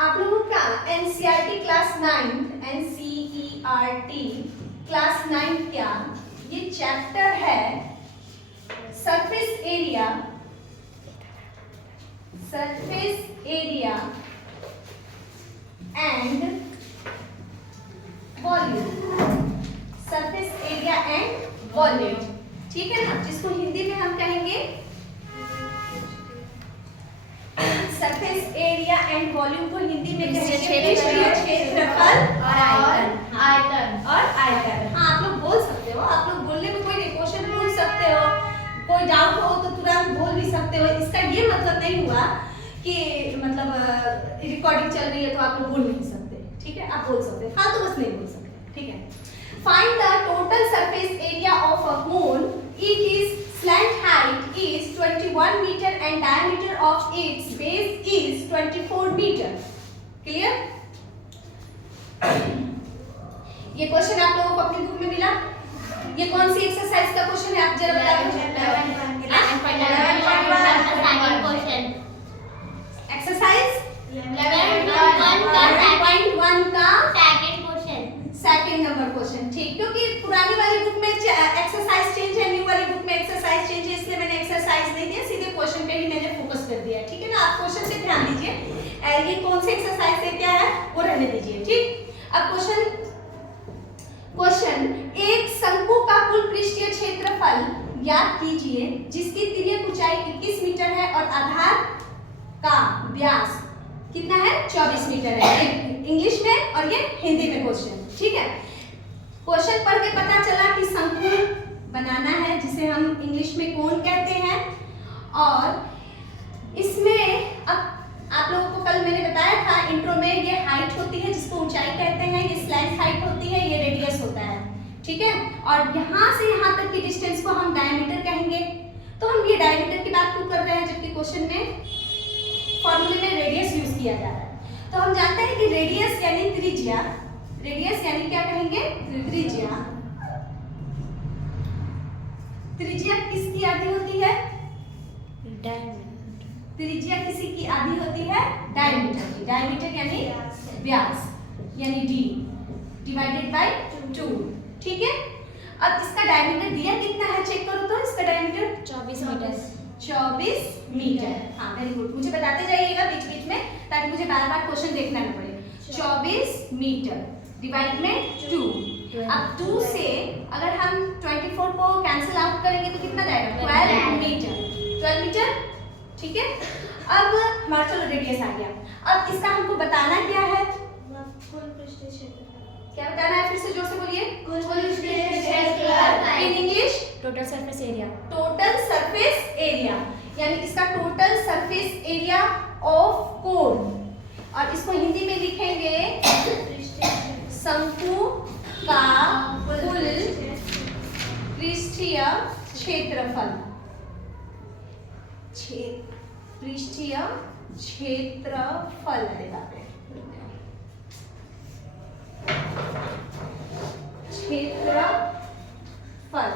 आप लोगों का एनसीईआरटी क्लास 9 एनसीईआरटी क्लास 9 क्या ये चैप्टर है surface area and volume. Surface area and volume, ठीक है ना, जिसको हिंदी में हम कहेंगे सरफेस एरिया एंड वॉल्यूम को हिंदी में कहेंगे क्षेत्रफल और आयतन। हाँ, आप लोग बोल सकते हो, आप लोग बोलने में कोई नहीं, क्वेश्चन पूछ सकते हो, कोई डाउट हो तो तुरंत बोल भी सकते हो। इसका ये मतलब नहीं हुआ कि मतलब रिकॉर्डिंग चल रही है तो आप लोग बोल नहीं सकते, ठीक है, आप बोल सकते, हाँ तो बस नहीं बोल सकते, ठीक है। Find the total surface area of a cone, it is slant height is 21 meter and diameter of its base is 24 meter. Clear? ये क्वेश्चन आप लोगों को अपनी बुक में मिला। ये कौन सी एक्सरसाइज का क्वेश्चन है आप जरा बताइए। 11.1 क्वेश्चन। एक्सरसाइज 11.1 का सेकंड नंबर क्वेश्चन, ठीक, क्योंकि पुरानी वाली बुक में एक्सरसाइज चेंज है, न्यू वाली बुक में एक्सरसाइज चेंज है, इसलिए मैंने एक्सरसाइज नहीं दिया, सीधे क्वेश्चन पे ही मैंने फोकस कर दिया, ठीक है ना। आप क्वेश्चन पे ध्यान दीजिए, ये कौन सी एक्सरसाइज है क्या है वो रहने दीजिए, ठीक। अब क्वेश्चन एक शंकु का कुल पृष्ठीय क्षेत्रफल ज्ञात कीजिए जिसकी तिर्यक ऊंचाई 21 मीटर है और आधार का व्यास कितना है 24 मीटर है। इंग्लिश में और ये हिंदी में क्वेश्चन, ठीक है। क्वेश्चन पढ़ के पता चला कि शंकु बनाना है जिसे हम इंग्लिश में कोन कहते हैं, और इसमें अब आप लोगों को कल मैंने बताया था इंट्रो में, ये हाइट होती है जिसको ऊंचाई कहते हैं, ये स्लैंट हाइट होती है, ये रेडियस होता है, ठीक है। और यहाँ से यहाँ तक की डिस्टेंस को हम डायमीटर कहेंगे। तो हम ये डायमीटर की बात क्यों कर रहे हैं जबकि क्वेश्चन में फॉर्मूले में रेडियस यूज किया जा रहा है। तो हम जानते हैं कि रेडियस यानी त्रिज्या, रेडियस यानी क्या कहेंगे त्रिज्या। त्रिज्या किसकी आधी होती है त्रिज्या किसी की आधी होती है डायमीटर की। डायमीटर यानी व्यास यानी d डिवाइडेड बाय 2, ठीक है। अब इसका डायमीटर दिया कितना है चेक करो तो, इसका डायमीटर 24 मीटर। हाँ वेरी गुड, मुझे बताते जाइएगा बीच बीच में ताकि मुझे बार बार क्वेश्चन देखना न पड़े। 24 मीटर डिवाइड में 2। अब 2 से अगर हम 24 को कैंसिल आउट करेंगे तो कितना जाएगा 12 मीटर, ठीक है। अब हमारा चलो रेडियस आ गया। अब इसका हमको बताना क्या है, क्या बताना है, फिर से जोर से बोलिए। In English total surface area. Total surface area यानी इसका total surface area of cone, और इसको हिंदी में लिखेंगे शंकु का कुल पृष्ठीय क्षेत्रफल। पृष्ठीय क्षेत्रफल, अरे बाप रे, क्षेत्रफल।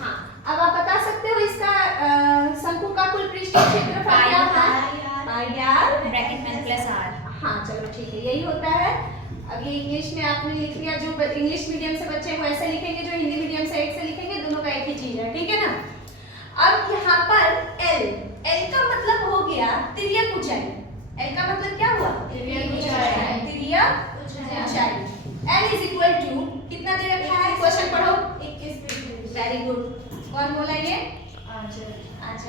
हाँ, अब आप बता सकते हो इसका शंकु का कुल पृष्ठीय क्षेत्रफल क्या होता है, पाई आर ब्रैकेट में प्लस आर। हाँ चलो ठीक है, यही होता है। अब ये इंग्लिश में आपने लिख लिया, जो इंग्लिश मीडियम से बच्चे वो ऐसे लिखेंगे, जो हिंदी मीडियम से एक से लिखेंगे, दोनों का एक ही चीज है, ठीक है ना। अब यहाँ पर L का मतलब हो गया तिर्यक ऊंचाई। L का मतलब क्या हुआ तिर्यक ऊंचाई। L इज इक्वल टू कितना दे रखा है, क्वेश्चन पढ़ो। 21। वेरी गुड, कौन बोला ये, आंचल,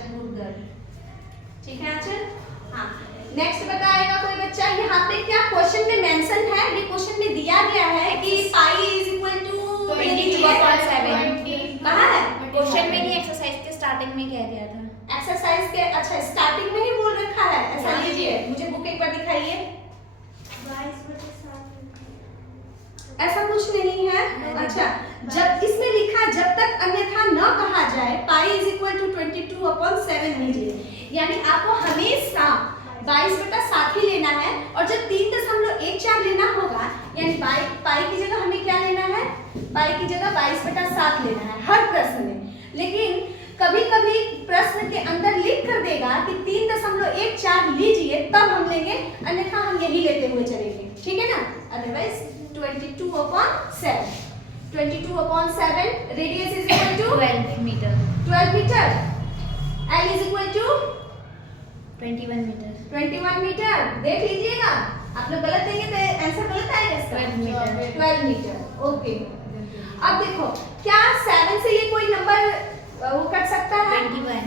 गुड गर्ल, ठीक है आंचल। हाँ नेक्स्ट बताएगा कोई बच्चा, यहाँ पे क्या क्वेश्चन में मेंशन है, ये क्वेश्चन में दिया गया है कि पाई इज इक्वल टू 22.7। कहाँ है क्वेश्चन में नहीं, एक्सरसाइज के स्टार्टिंग में कह दिया था। एक्सरसाइज के, अच्छा स्टार्टिंग में ही बोल रखा है ऐसा। लीजिए मुझे बुक एक बार दिखाइए, ऐसा कुछ नहीं है। अच्छा जब इसमें लिखा जब तक अन्यथा न कहा जाए पाई इज इक्वल टू 22/7 लीजिए, यानी आपको हमेशा 22/7 ही लेना है, और जब 3.14 लेना होगा यानी पाई की जगह हमें क्या लेना है, पाई की जगह 22/7 लेना है हर प्रश्न में। लेकिन कभी कभी प्रश्न के अंदर लिख कर देगा कि 3.14 लीजिए, तब हम ठीक है ना, otherwise 22/7, 22/7 radius is equal to 12 metre, 12 metre, L is equal to 21 metre, 21 metre. देख लीजिएगा, आप लोग गलत देंगे तो आंसर गलत आएगा इसका। 12 मीटर, 12 मीटर, ओके। अब देखो, क्या 7 से ये कोई नंबर वो कट सकता है? 21,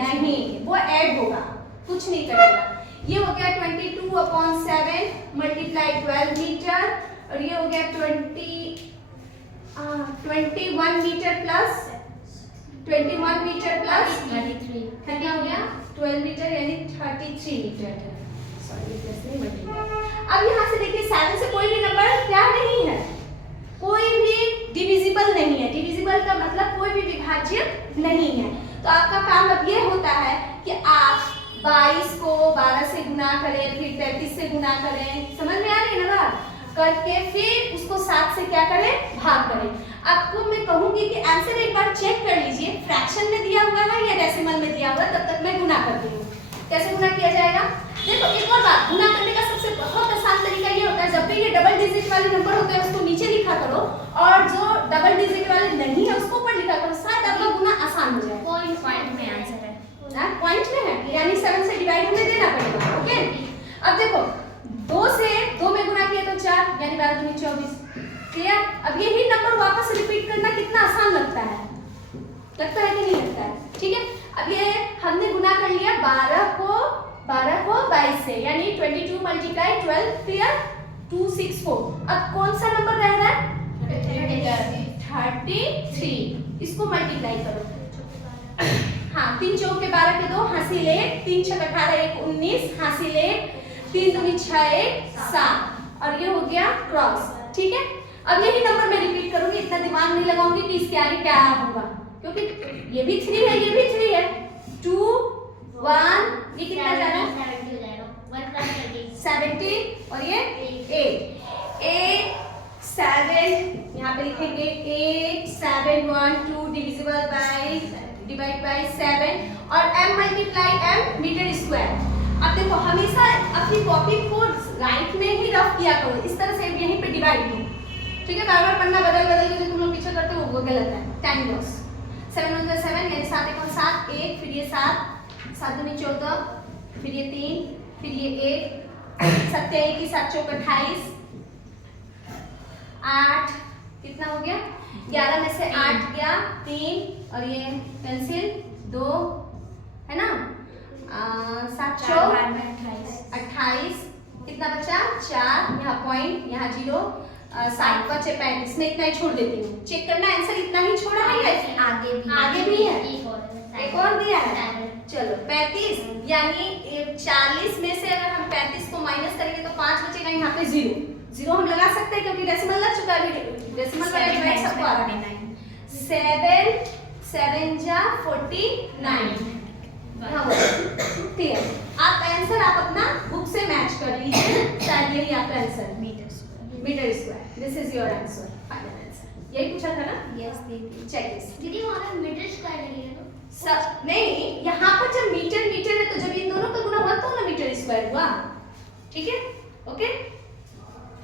नहीं, वो ऐड होगा, कुछ नहीं करेगा। ये हो गया 22/7 मल्टीप्लाई 12 मीटर, और ये हो गया 21 मीटर प्लस 21 मीटर प्लस 33, क्या हो गया 12 मीटर यानी 33 मीटर है। सॉरी, प्लस नहीं मल्टीप्लाई। अब यहाँ से देखिए 7 से कोई भी नंबर क्या नहीं है, कोई भी डिविजिबल नहीं है। डिविजिबल का मतलब कोई भी विभाज्य नहीं है। तो आपका काम अब ये होता है कि आप 22 को 12 से गुना करें, फिर 33 से गुना करें, समझ में आ रही है ना बात? करके फिर उसको 7 से क्या करें, भाग करें। आपको मैं कहूंगी कि आंसर एक बार चेक कर लीजिए, फ्रैक्शन में दिया हुआ है या डेसिमल में दिया हुआ है, तब तक मैं गुना करती हूँ। कैसे गुना किया जाएगा? देखो एक और बात, गुना करने का सबसे बहुत आसान तरीका ये होता है, जब भी ये डबल डिजिट वाले नंबर होते हैं उसको नीचे लिखा करो, और जो डबल डिजिट वाले नहीं है उसको ऊपर लिखा करो, शायद आपका गुना आसान हो जाए। पॉइंट में आंसर है, पॉइंट में है, यानी 7 से डिवाइड हमें देना पड़ेगा। ओके, अब देखो 2 से 2 में गुना किया तो 4 यानी 12 दूनी 24। क्लियर? अब यही नंबर वापस रिपीट करना कितना आसान लगता है, लगता है कि नहीं लगता है? ठीक है, अब ये हमने गुना कर लिया 12 को 22 से, यानी 22 मल्टीप्लाई 12, क्लियर? 264। अब कौन सा नंबर रह रहा है? 33। इसको मल्टीप्लाई करो। हाँ, 3 चौक के 12 के 2, हासिल 1, 3 छक 18, 1 19, हासिल 1, 3 दूनी 6, 1 7, और ये हो गया क्रॉस। ठीक है, अब यही नंबर मैं रिपीट करूंगी, इतना दिमाग नहीं लगाऊंगी कि इसके आगे क्या होगा, क्योंकि ये भी 3 है, ये भी 3 है। 2 1, ये कितना जा रहा है? 70, और ये 8 7, यहाँ पे लिखेंगे 8 7 1 2 डिविजिबल बाय डिवाइड बाय 7, और m multiply m metre square. अब देखो हमेशा अपनी कॉपी को राइट में ही रफ किया करो, इस तरह से यहीं पे डिवाइड हो। ठीक है, बार बार पन्ना बदल के जो तुम लोग पीछे करते हो वो गलत है, टाइम लॉस। 7 1 7 यानी 7 1 7, 1 फिर ये 7 7 दूनी 14, फिर ये 3, फिर ये 1 7 1 की 7 चौक 28, 8 कितना हो गया? 11 में से 8 गया 3, और ये पेंसिल 2 है ना, 7 चौक 28, कितना बचा? 4, यहाँ पॉइंट, यहाँ 0, 7 5 35 में इतना ही छोड़ देती हूँ। चेक करना आंसर इतना ही छोड़ा है या आगे भी है? एक और दिया है, चलो 35, यानी 40 में से अगर हम 35 को माइनस करेंगे तो 5 बचेगा, यहाँ पे 0 हम लगा सकते हैं क्योंकि डेसिमल लग चुका है, डेसिमल वाला डिवाइड सबको आ रहा है। 7 7 जा 49। ठीक है, आप आंसर आप अपना बुक से मैच कर लीजिए, शायद यही आपका answer metre square. This is your answer, final answer. यही पूछा था ना? यस दीदी। Check this. दीदी वहां पे मीटर स्क्वायर है तो सब नहीं, यहाँ पर जब मीटर है तो जब इन दोनों का गुना हुआ तो ना मीटर स्क्वायर हुआ। ठीक है, ओके।